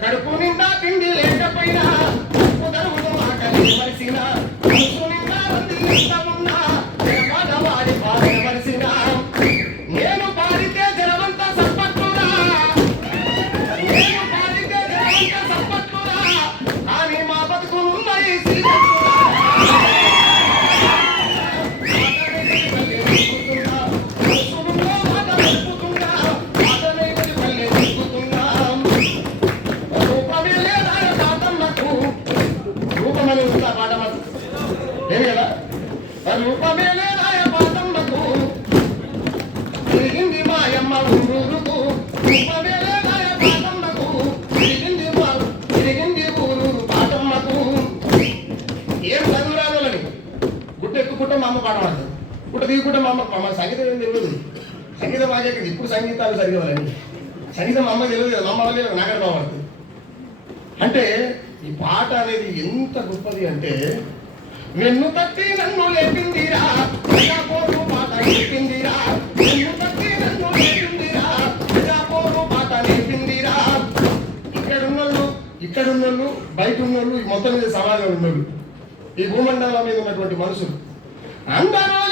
కడుపు నిండా తిండి లేకపోయినా కుదరదు ఆకలి మరిసిన కడుపు నిండా మంది ఇష్టమున్నా వాడి బాధ మరిసిన నేను పాడితే జనమంతా సంపత్తురా నేను పాడితే జనమంతా సంపత్తురా కానీ మా బతుకులున్నాయి రూపమేలే రాయ పాదమ్మకు తిరిగింది మాయమ్మ ఊరుకు రూపమేలే రాయ పాదమ్మకు తిరిగింది ఊరు పాదమ్మకు ఏం చదువురాలని గుట్ట ఎక్కుకుంటే మా అమ్మ పాడవాడు గుట్ట దిగుకుంటే మా అమ్మ సంగీతం ఏం తెలియదు సంగీతం బాగా ఇప్పుడు సంగీతాలు సరిగవాలని సంగీతం అమ్మ తెలియదు కదా మా అమ్మ వాళ్ళు నాగర బాగుపడుతుంది అంటే ఈ పాట అనేది ఎంత గొప్పది అంటే వెన్ను తట్టి నన్ను లేపిందిరా ప్రజాపోరు పాట నేర్పిందిరా వెన్ను తట్టి నన్ను లేపిందిరా ప్రజాపోరు పాట నేర్పిందిరా ఇక్కడున్నోళ్ళు బయట ఉన్నోళ్ళు మొత్తం మీద సమాజంలో ఉన్నోళ్ళు ఈ భూమండలం మీద ఉన్నటువంటి మనుషులు అందరూ